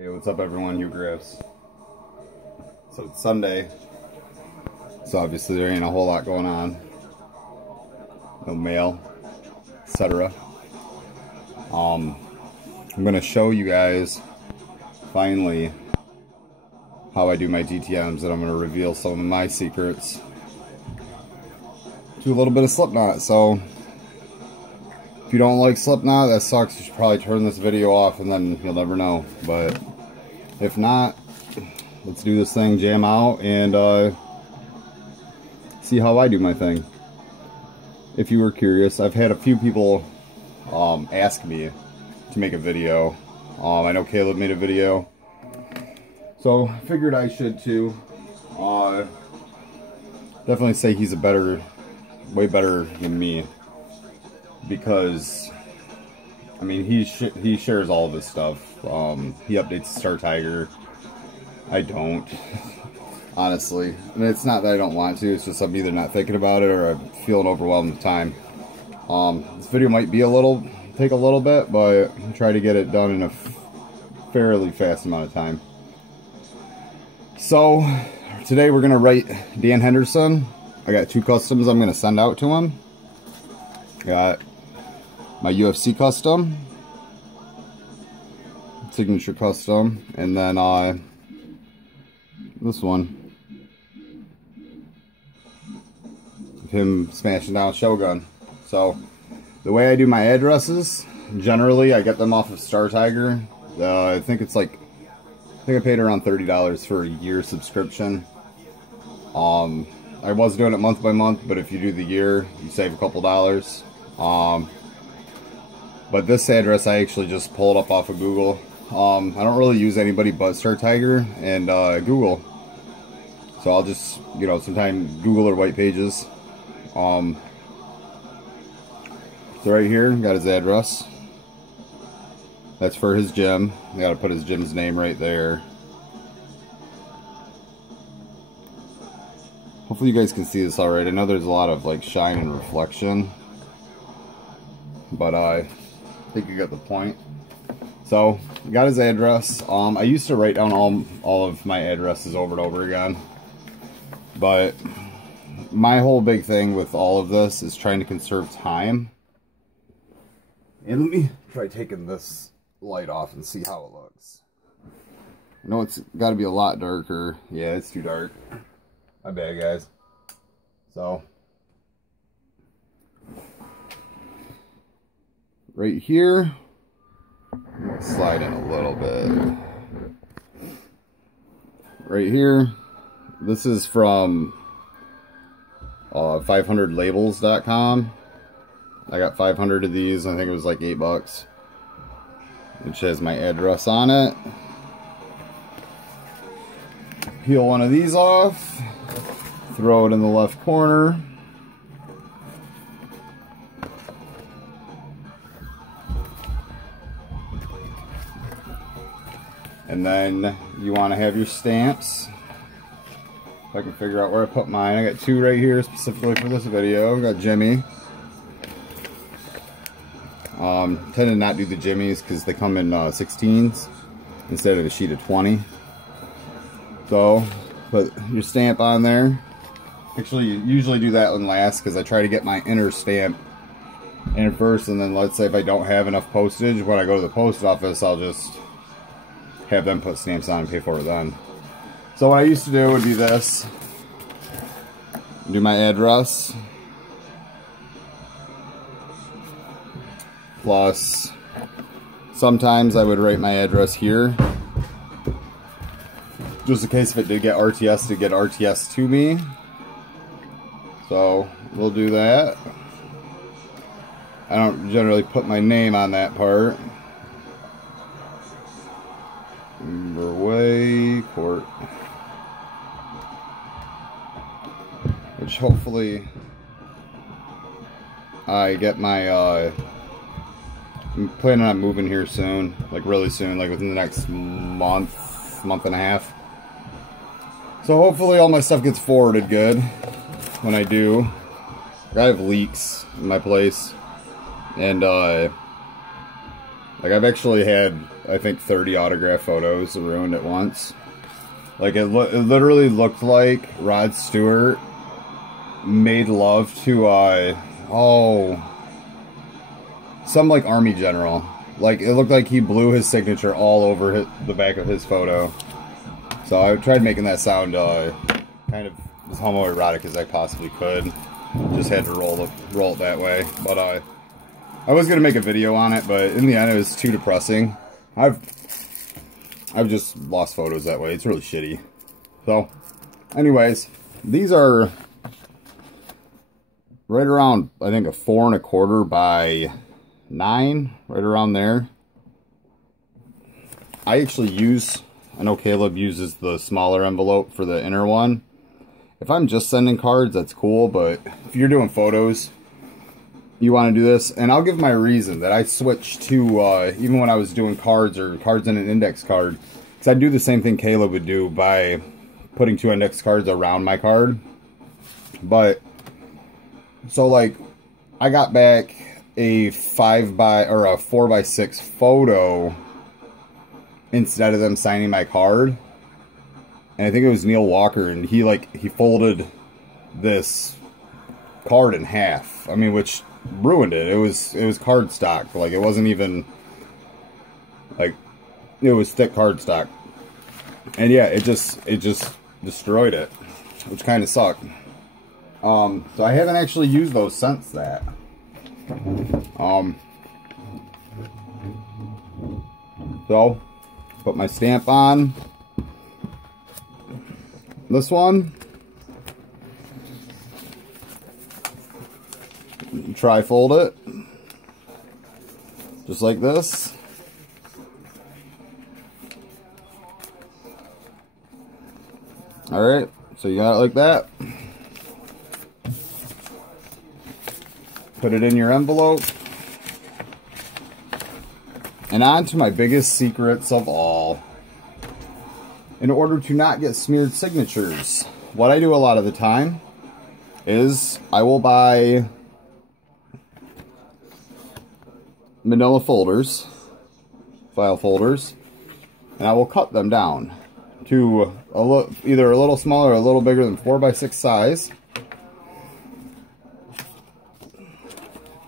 Hey, what's up everyone, Hugh Griffs. So it's Sunday, so obviously there ain't a whole lot going on. No mail, etc. I'm gonna show you guys, finally, how I do my TTMs, and I'm gonna reveal some of my secrets to a little bit of Slipknot. So if you don't like Slipknot, that sucks. You should probably turn this video off and then you'll never know. But if not, let's do this thing, jam out, and see how I do my thing. If you were curious, I've had a few people ask me to make a video. I know Caleb made a video, so I figured I should too. Definitely say he's way better than me, because I mean he shares all of his stuff. He updates Star Tiger. I don't. Honestly, I mean, it's not that I don't want to, it's just I'm either not thinking about it or I'm feeling overwhelmed with time. This video might be take a little bit, but I'll try to get it done in a fairly fast amount of time. So today we're gonna write Dan Henderson. I got 2 customs I'm gonna send out to him. Got my UFC custom, signature custom, and then this one, him smashing down Shogun. So the way I do my addresses, generally I get them off of Star Tiger. I think I paid around $30 for a year subscription. I was doing it month by month, but if you do the year, you save a couple dollars. But this address I actually just pulled up off of Google. I don't really use anybody but Star Tiger and Google. So I'll just, sometimes Google or white pages. So right here, got his address. That's for his gym. I gotta put his gym's name right there. Hopefully you guys can see this alright. I know there's a lot of like shine and reflection, but I think you got the point. So, got his address. I used to write down all of my addresses over and over again, but my whole big thing with all of this is trying to conserve time. And let me try taking this light off and see how it looks. I know it's got to be a lot darker. Yeah, it's too dark. My bad, guys. So, right here, slide in a little bit. Right here, this is from 500labels.com. I got 500 of these. I think it was like $8, which has my address on it. Peel one of these off, throw it in the left corner. And then you want to have your stamps. If I can figure out where I put mine. I got 2 right here specifically for this video. I got Jimmy. Tend to not do the Jimmies because they come in 16s instead of a sheet of 20. So put your stamp on there. Actually, you usually do that one last because I try to get my inner stamp in first, and then let's say if I don't have enough postage, when I go to the post office, I'll just have them put stamps on and pay for it then. So what I used to do would be this. Do my address. Plus, sometimes I would write my address here. Just in case if it did get RTS, to get RTS to me. So, we'll do that. I don't generally put my name on that part. Way Court, which hopefully I get my I'm planning on moving here soon, like really soon, like within the next month and a half. So hopefully all my stuff gets forwarded good when I do. I have leaks in my place, and Like, I've actually had, I think, 30 autograph photos ruined at once. Like, it literally looked like Rod Stewart made love to, some, like, army general. Like, it looked like he blew his signature all over the back of his photo. So I tried making that sound, kind of as homoerotic as I possibly could. Just had to roll it that way. But, I was gonna make a video on it, but in the end it was too depressing. I've just lost photos that way. It's really shitty. So, anyways, these are right around, I think, a 4 1/4 by 9, right around there. I know Caleb uses the smaller envelope for the inner one. If I'm just sending cards, that's cool, but if you're doing photos, you want to do this. And I'll give my reason that I switched to, even when I was doing cards or cards in an index card, because I do the same thing Caleb would do by putting 2 index cards around my card. But, so like, I got back a 4 by 6 photo instead of them signing my card. And I think it was Neil Walker, and he folded this card in half. I mean, which ruined it. It was card stock. Like, it wasn't even, like, it was thick card stock. And yeah, it just destroyed it, which kind of sucked. So I haven't actually used those since that. So put my stamp on this one. Tri-fold it just like this. Alright, so you got it like that. Put it in your envelope. And on to my biggest secrets of all. In order to not get smeared signatures, what I do a lot of the time is I will buy manila folders, file folders, and I will cut them down to either a little smaller or a little bigger than 4 by 6 size,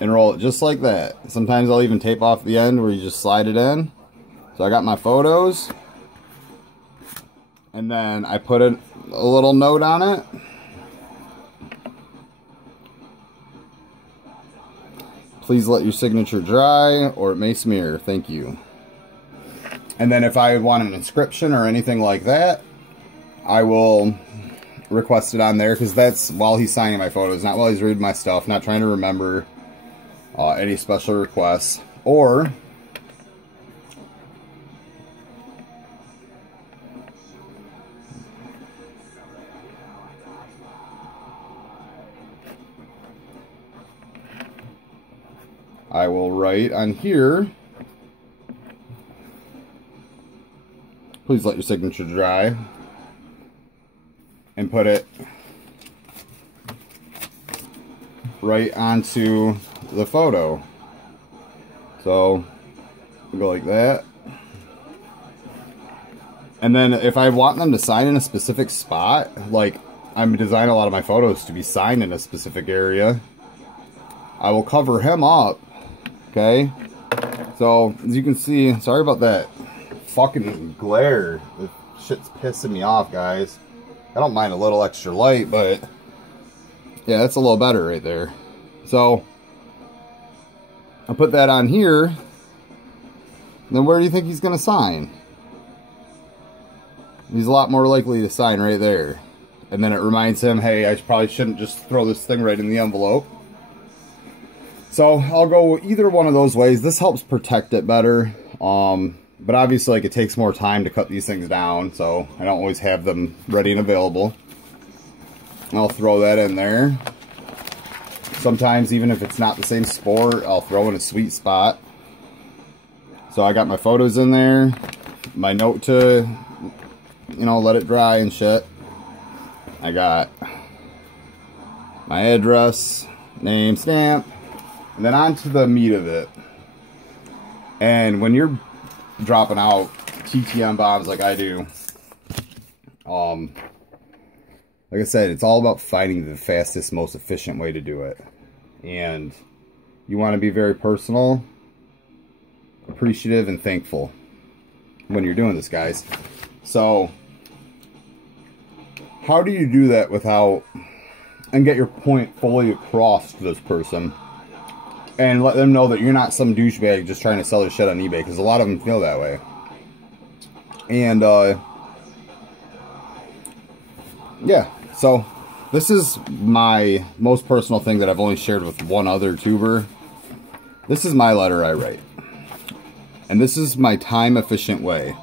and roll it just like that. Sometimes I'll even tape off the end where you just slide it in. So I got my photos, and then I put a little note on it. Please let your signature dry or it may smear. Thank you. And then if I want an inscription or anything like that, I will request it on there, because that's while he's signing my photos, not while he's reading my stuff, not trying to remember any special requests. Or I will write on here, please let your signature dry, and put it right onto the photo. So go like that. And then if I want them to sign in a specific spot, like I'm designing a lot of my photos to be signed in a specific area, I will cover him up. Okay, so as you can see, sorry about that fucking glare. This shit's pissing me off, guys. I don't mind a little extra light, but yeah, that's a little better right there. So I'll put that on here. Then where do you think he's gonna sign? He's a lot more likely to sign right there. And then it reminds him, hey, I probably shouldn't just throw this thing right in the envelope. So I'll go either one of those ways. This helps protect it better. But obviously, like, it takes more time to cut these things down, so I don't always have them ready and available. I'll throw that in there. Sometimes, even if it's not the same sport, I'll throw in a sweet spot. So I got my photos in there, my note to, you know, let it dry and shit. I got my address, name, stamp, and then on to the meat of it. And when you're dropping out TTM bombs like I do, like I said, it's all about finding the fastest, most efficient way to do it. And you want to be very personal, appreciative, and thankful when you're doing this, guys. So how do you do that without, and get your point fully across to this person, and let them know that you're not some douchebag just trying to sell their shit on eBay? Because a lot of them feel that way. And yeah, so this is my most personal thing that I've only shared with one other tuber. This is my letter I write, and this is my time efficient way.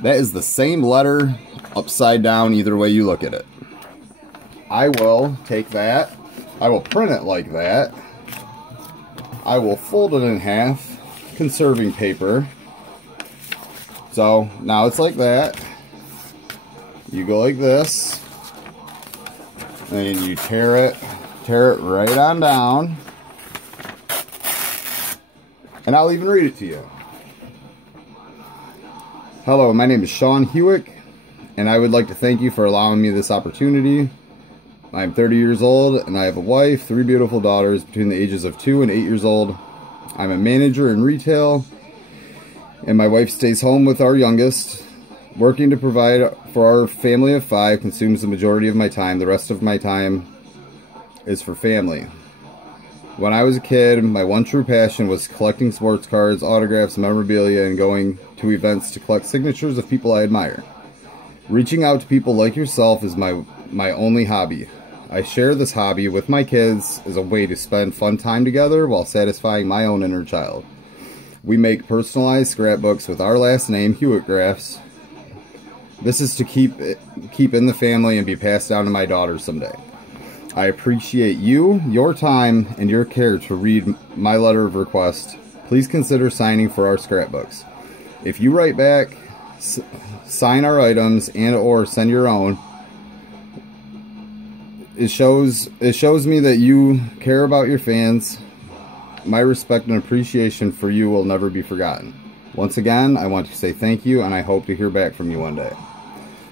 That is the same letter upside down either way you look at it. I will take that, I will print it like that, I will fold it in half, conserving paper. So now it's like that. You go like this, and you tear it right on down, and I'll even read it to you. Hello, my name is Sean Hewick, and I would like to thank you for allowing me this opportunity. I'm 30 years old, and I have a wife, 3 beautiful daughters between the ages of 2 and 8 years old. I'm a manager in retail, and my wife stays home with our youngest. Working to provide for our family of 5 consumes the majority of my time. The rest of my time is for family. When I was a kid, my one true passion was collecting sports cards, autographs, memorabilia, and going to events to collect signatures of people I admire. Reaching out to people like yourself is my only hobby. I share this hobby with my kids as a way to spend fun time together while satisfying my own inner child. We make personalized scrapbooks with our last name, Hewitt Graphs. This is to keep in the family and be passed down to my daughter someday. I appreciate you, your time, and your care to read my letter of request. Please consider signing for our scrapbooks. If you write back, sign our items, and or send your own, it shows me that you care about your fans. My respect and appreciation for you will never be forgotten. Once again, I want to say thank you, and I hope to hear back from you one day.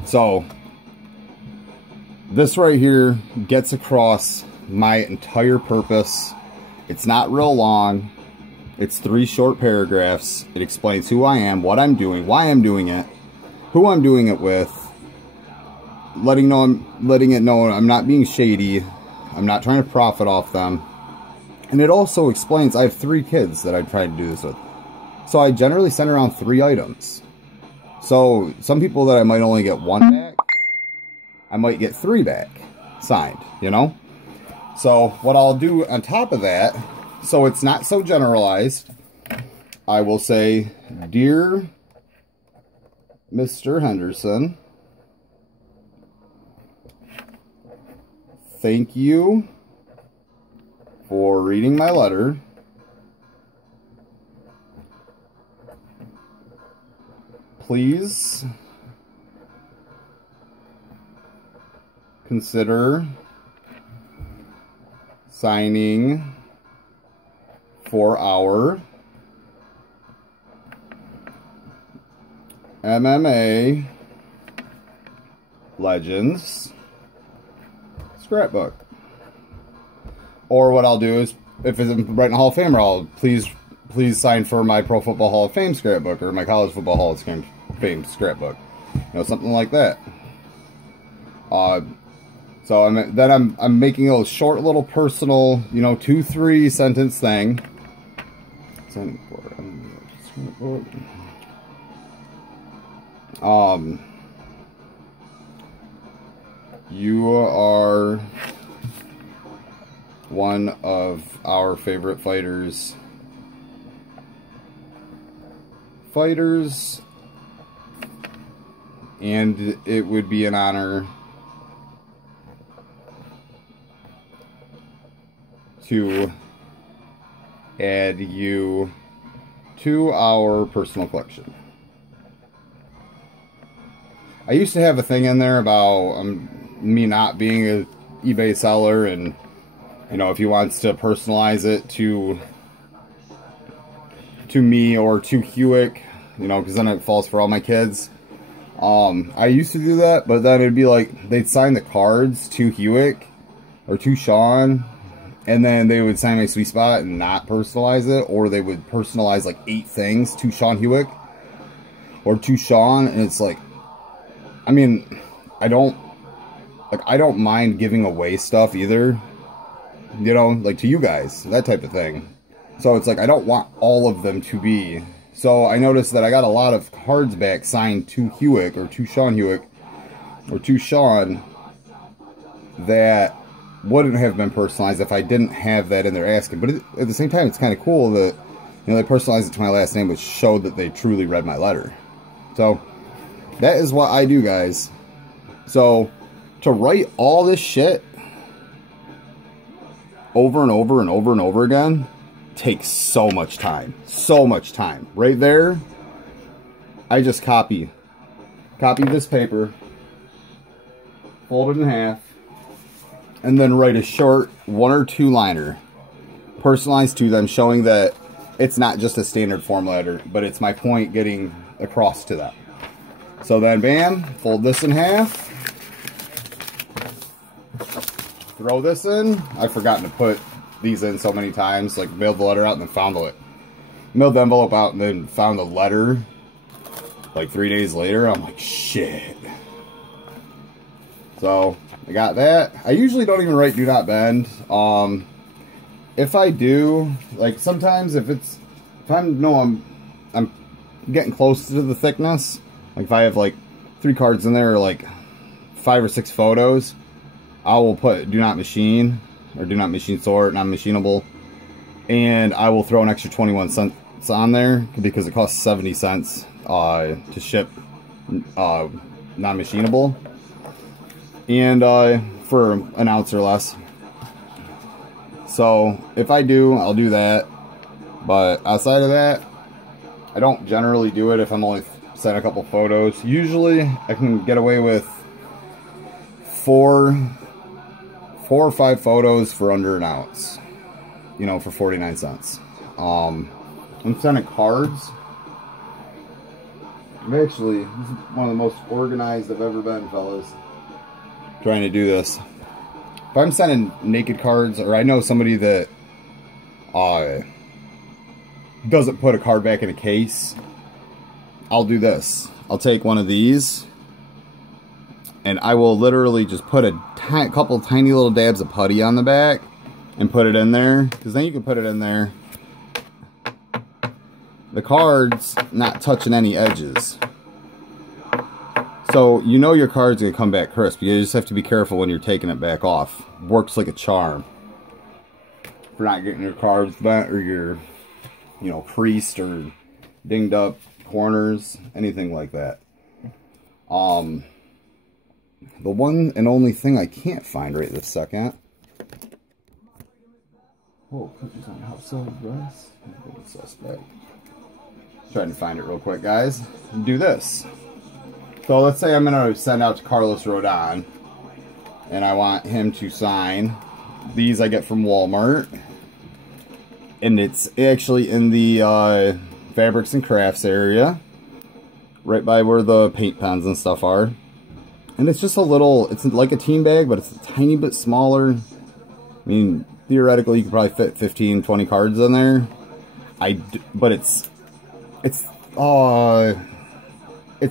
So, this right here gets across my entire purpose. It's not real long. It's 3 short paragraphs. It explains who I am, what I'm doing, why I'm doing it, who I'm doing it with, letting it know I'm not being shady. I'm not trying to profit off them. And it also explains I have 3 kids that I try to do this with. So I generally send around 3 items. So some people that I might only get 1 back, I might get 3 back signed, you know? So what I'll do on top of that, so it's not so generalized, I will say, Dear Mr. Henderson, thank you for reading my letter. Please consider signing for our MMA Legends scrapbook. Or what I'll do is, if it's writing a Hall of Famer, I'll please sign for my Pro Football Hall of Fame scrapbook or my College Football Hall of Fame scrapbook. You know, something like that. So I'm making a short little personal, you know, 2-3 sentence thing. You are one of our favorite fighters, and it would be an honor to add you to our personal collection. I used to have a thing in there about me not being an eBay seller, and you know, if he wants to personalize it to to me or to Hewick, you know, because then it falls for all my kids. I used to do that, but then it'd be like they'd sign the cards to Hewick or to Sean, and then they would sign my sweet spot and not personalize it, or they would personalize like 8 things to Sean Hewick or to Sean, and it's like, I mean, I don't mind giving away stuff either, you know, like to you guys, that type of thing. So it's like, I don't want all of them to be. So I noticed that I got a lot of cards back signed to Hewick or to Sean Hewick or to Sean that wouldn't have been personalized if I didn't have that in there asking. But at the same time, it's kind of cool that, you know, they personalized it to my last name, which showed that they truly read my letter. So that is what I do, guys. So to write all this shit over and over and over and over again takes so much time. So much time. Right there, I just copy this paper, fold it in half, and then write a short 1 or 2 liner personalized to them, showing that it's not just a standard form letter, but it's my point getting across to them. So then, bam, fold this in half, throw this in. I've forgotten to put these in so many times, like mailed the letter out and then found the mailed the envelope out and then found the letter like 3 days later. I'm like, shit. So I got that. I usually don't even write do not bend. If I do, like sometimes if I'm getting close to the thickness, like if I have like 3 cards in there or like 5 or 6 photos, I will put do not machine or do not machine sort, not machinable, and I will throw an extra 21 cents on there because it costs 70 cents to ship non-machinable, and for an ounce or less. So if I do, I'll do that, but outside of that, I don't generally do it if I'm only sending a couple photos. Usually I can get away with 4 or 5 photos for under an ounce, you know, for 49 cents. I'm sending cards. This is one of the most organized I've ever been, fellas, trying to do this. If I'm sending naked cards, or I know somebody that doesn't put a card back in a case, I'll do this. I'll take one of these, and I will literally just put a couple tiny little dabs of putty on the back and put it in there, because then you can put it in there, the card's not touching any edges, so you know your card's gonna come back crisp. You just have to be careful when you're taking it back off. Works like a charm for not getting your cards bent or your, you know, creased or dinged up corners, anything like that. The one and only thing I can't find right this second. Oh, cookies on house of rice. Suspect. Trying to find it real quick, guys. Do this. So let's say I'm going to send out to Carlos Rodon, and I want him to sign. These I get from Walmart, and it's actually in the fabrics and crafts area, right by where the paint pens and stuff are. And it's just a little, it's like a team bag, but it's a tiny bit smaller. I mean, theoretically, you could probably fit 15, 20 cards in there. But it's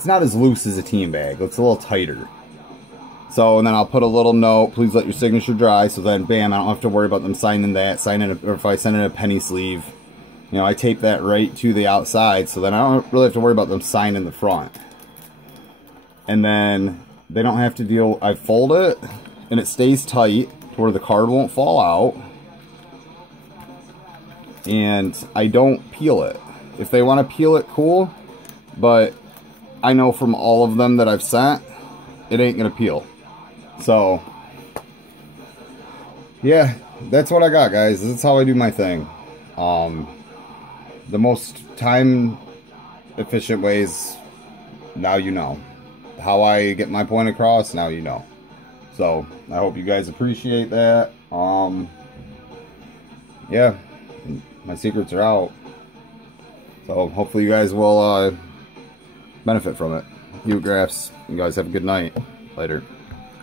not as loose as a team bag. It's a little tighter. So, and then I'll put a little note, please let your signature dry. So then, bam, I don't have to worry about them signing that, or if I send in a penny sleeve, you know, I tape that right to the outside. So then I don't really have to worry about them signing the front. And then they don't have to deal, I fold it, and it stays tight to where the card won't fall out. And I don't peel it. If they want to peel it, cool. But I know from all of them that I've sent, it ain't going to peel. So, yeah, that's what I got, guys. This is how I do my thing. The most time efficient ways, now you know. How I get my point across, now you know. So, I hope you guys appreciate that. Yeah, my secrets are out. So hopefully you guys will benefit from it. You graphs, you guys have a good night. Later.